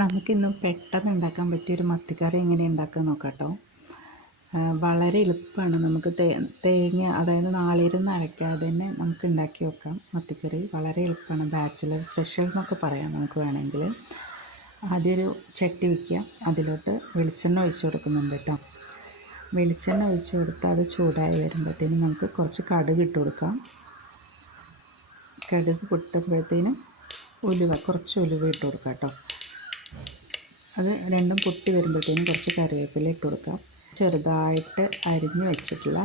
നമുക്കിന്ന് പെട്ടെന്ന് ഉണ്ടാക്കാൻ പറ്റിയൊരു മത്തിക്കറി എങ്ങനെ ഉണ്ടാക്കാൻ നോക്കാം കേട്ടോ. വളരെ എളുപ്പമാണ്. നമുക്ക് തേങ്ങ അതായത് നാളിരുന്ന് അരയ്ക്കാതെ തന്നെ നമുക്ക് ഉണ്ടാക്കി വെക്കാം. മത്തിക്കറി വളരെ എളുപ്പമാണ്. ബാച്ചിലർ സ്പെഷ്യൽ എന്നൊക്കെ പറയാം നമുക്ക് വേണമെങ്കിൽ. ആദ്യം ഒരു ചട്ടി വയ്ക്കുക, അതിലോട്ട് വെളിച്ചെണ്ണ ഒഴിച്ച് കൊടുക്കുന്നുണ്ട് കേട്ടോ. വെളിച്ചെണ്ണ ഒഴിച്ച് കൊടുത്ത് അത് ചൂടായി വരുമ്പോഴത്തേനും നമുക്ക് കുറച്ച് കടുക് ഇട്ട് കൊടുക്കാം. കടുക് പൊട്ടുമ്പോഴത്തേനും കുറച്ച് ഉലുവ ഇട്ട് കൊടുക്കാം കേട്ടോ. അത് രണ്ടും പൊട്ടി വരുമ്പോഴത്തേനും കുറച്ച് കറിവേപ്പില ഇട്ട് കൊടുക്കാം. ചെറുതായിട്ട് അരിഞ്ഞ് വെച്ചിട്ടുള്ള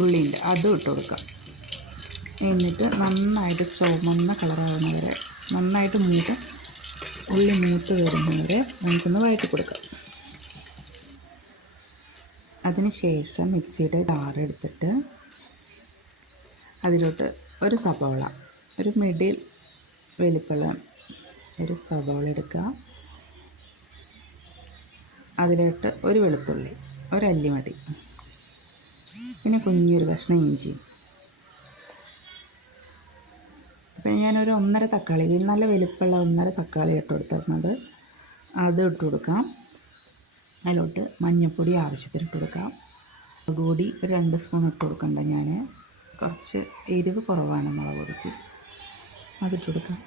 ഉള്ളിയുണ്ട്, അതും ഇട്ട് കൊടുക്കാം. എന്നിട്ട് നന്നായിട്ട് ചുവന്ന കളറാവുന്ന വരെ, നന്നായിട്ട് ഉള്ളി മൂത്ത് വരുന്നവരെ നമുക്കൊന്ന് വഴറ്റി കൊടുക്കാം. അതിന് ശേഷം മിക്സിയുടെ ജാർ എടുത്തിട്ട് അതിലോട്ട് ഒരു സവാള, ഒരു മിഡിൽ വലിപ്പമുള്ള ഒരു സവാള എടുക്കുക. അതിലോട്ട് ഒരു വെളുത്തുള്ളി, ഒരല്ലി മതി, പിന്നെ കുഞ്ഞൊരു കഷ്ണം ഇഞ്ചി. അപ്പം ഞാനൊരു 1.5 തക്കാളി, നല്ല വലിപ്പമുള്ള 1.5 തക്കാളി ഇട്ട് കൊടുത്തിരുന്നത്, അത് ഇട്ട് കൊടുക്കാം. അതിലോട്ട് മഞ്ഞൾപ്പൊടി ആവശ്യത്തിന് ഇട്ട് കൊടുക്കാം. മുളക് പൊടി ഒരു 2 സ്പൂൺ ഇട്ട് കൊടുക്കണ്ട, ഞാൻ കുറച്ച് എരിവ് കുറവാണ് മുളക് പൊടിക്ക്, അതിട്ട് കൊടുക്കാം.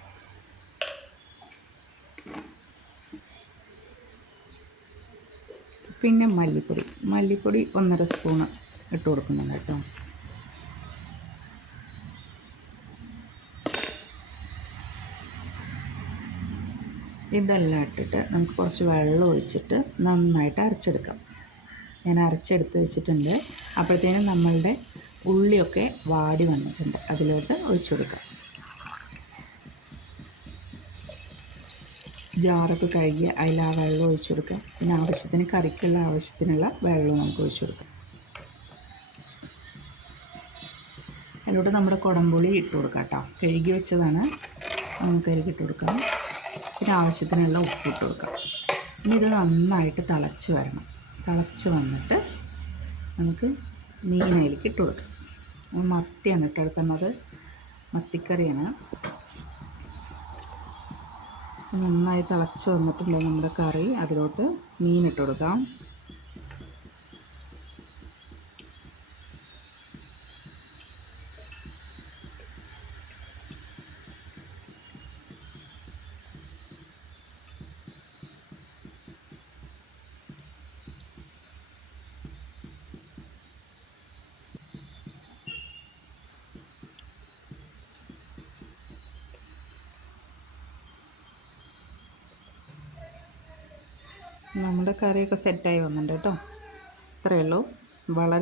പിന്നെ മല്ലിപ്പൊടി 1.5 സ്പൂണ് ഇട്ട് കൊടുക്കുന്നുണ്ട് കേട്ടോ. ഇതെല്ലാം ഇട്ടിട്ട് നമുക്ക് കുറച്ച് വെള്ളം ഒഴിച്ചിട്ട് നന്നായിട്ട് അരച്ചെടുക്കാം. ഞാൻ അരച്ചെടുത്ത് വെച്ചിട്ടുണ്ട്. അപ്പോഴത്തേനും നമ്മളുടെ ഉള്ളിയൊക്കെ വാടി വന്നിട്ടുണ്ട്, അതിലോട്ട് ഒഴിച്ചു കൊടുക്കാം. ജാറൊക്കെ കഴുകി അതിൽ ആ വെള്ളം ഒഴിച്ചു കൊടുക്കാം. പിന്നെ ആവശ്യത്തിന് കറിക്കുള്ള ആവശ്യത്തിനുള്ള വെള്ളവും നമുക്ക് ഒഴിച്ചു കൊടുക്കാം. അതിലോട്ട് നമ്മുടെ കുടംപുളി ഇട്ട് കൊടുക്കാം കേട്ടോ. കഴുകി വെച്ചതാണ്, നമുക്ക് കഴുകിയിട്ട് കൊടുക്കാം. പിന്നെ ആവശ്യത്തിനുള്ള ഉപ്പ് ഇട്ട് കൊടുക്കാം. ഇനി ഇത് നന്നായിട്ട് തിളച്ച് വരണം. തിളച്ച് വന്നിട്ട് നമുക്ക് മീനയിലേക്ക് ഇട്ട് കൊടുക്കാം. മത്തിയാണ് ഇട്ട് എടുക്കുന്നത്, മത്തിക്കറിയാണ്. നന്നായി തിളച്ച് വന്നിട്ടുണ്ട് നമ്മുടെ കറി. അതിലോട്ട് മീനിട്ട് കൊടുക്കാം. നമ്മുടെ കറിയൊക്കെ സെറ്റായി വന്നിട്ടുണ്ട് കേട്ടോ. ഇത്രയേ ഉള്ളൂ. വളരെ